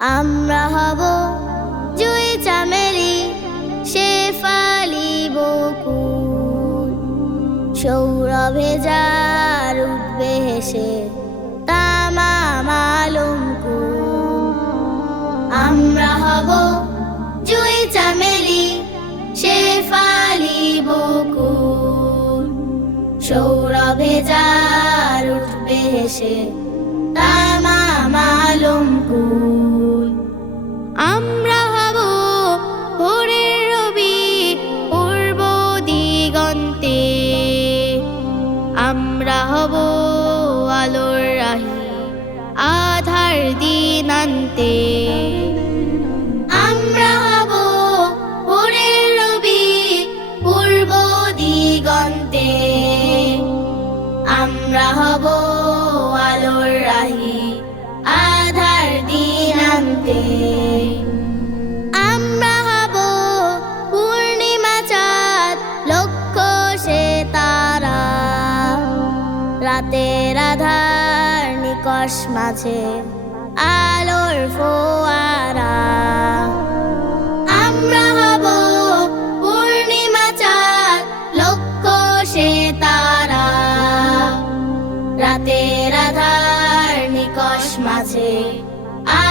আমরা হব জুই চামেলি শেফালি বকুল, সৌরভে যার উঠবে হেসে তামাম আলম কুল। আমরা হব জুই চামেলি শেফালি বকুল, সৌরভে যার উঠবে হেসে তামাম আলম কুল। আমরা হব ভোরের রবি পূর্ব দিগন্তে, আমরা হব আলোর রাহি আধার দিনান্তে। আমরা হব ভোরের রবি পূর্ব দিগন্তে, আমরা হব আলোর রাহি আধার দিনান্তে। আমরা হব পূর্ণিমা চাঁদ লক্ষ সে তারা, রাতের আধার নিকষ মাঝে আলোর ফোয়ারা। আমরা হব পূর্ণিমা চাঁদ লক্ষ সে তারা, রাতের আধার নিকষ মাঝে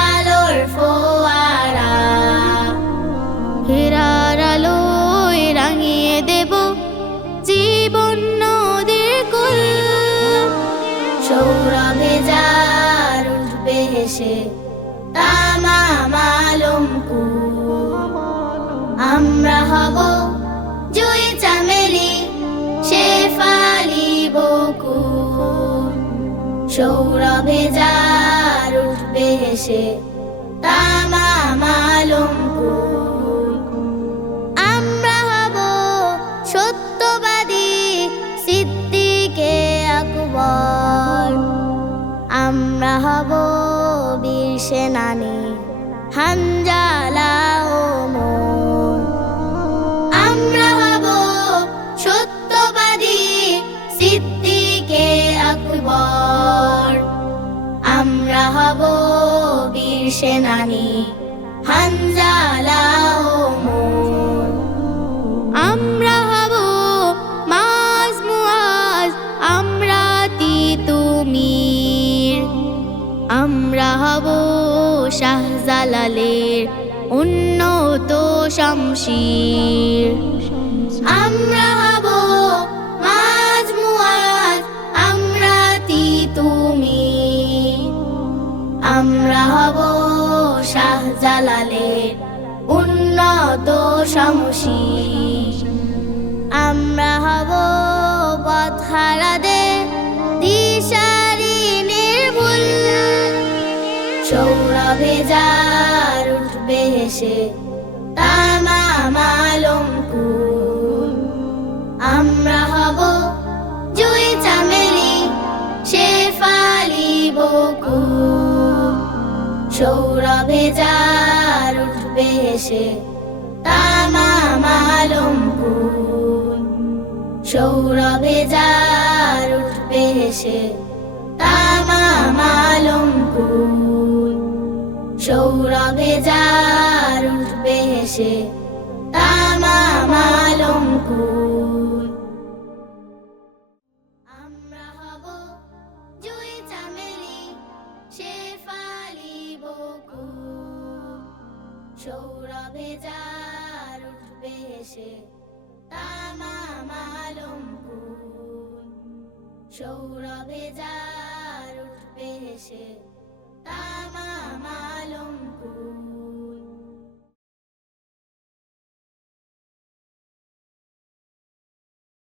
আলোর ফোয়ারা। হেরার আলোয় রাঙিয়ে দেব জীবন নদীর কুল, সৌরভে যার উঠবে হেসে তামাম আলম কুল। আমরা হব জুই চামেলি শেফালি বকুল, সৌরভে যার উঠবে হেসে তামাম আলম কুল। আমরা হব সত্যবাদী সিদ্দিকে আকবর, আমরা হব বীর সেনানী হানজালা ওমর। আমরা হব সত্যবাদী সিদ্দিকে আকবর, আমরা হব বীর সেনানী হানজালা ওমর। আমরা হব মাজ মুআজ আমরা তিতুমির, আমরা হব শাহজালালের উন্নত শমশির। আমরা হব মাজ মুআজ আমরা তিতুমির, আমরা হব শাহজালালের উন্নত শমশির। আমরা হব পথহারাদের দিশারি নির্ভুল, সৌরভে যার উঠবে হেসে তামাম আলম কুল। আমরা হব জুই চামেলি শেফালি বকুল, সৌরভে যার উঠবে হেসে তামাম আলম কুল, সৌরভে যার উঠবে হেসে তামাম আলম কুল, সৌরভে যার উঠবে হেসে তামাম আলম কুল। আমরা হব জুই চামেলি শেফালি বকুল, সৌরভে যার উঠবে হেসে তামাম আলম কুল, সৌরভে যার উঠবে হেসে তামাম আলম কুল।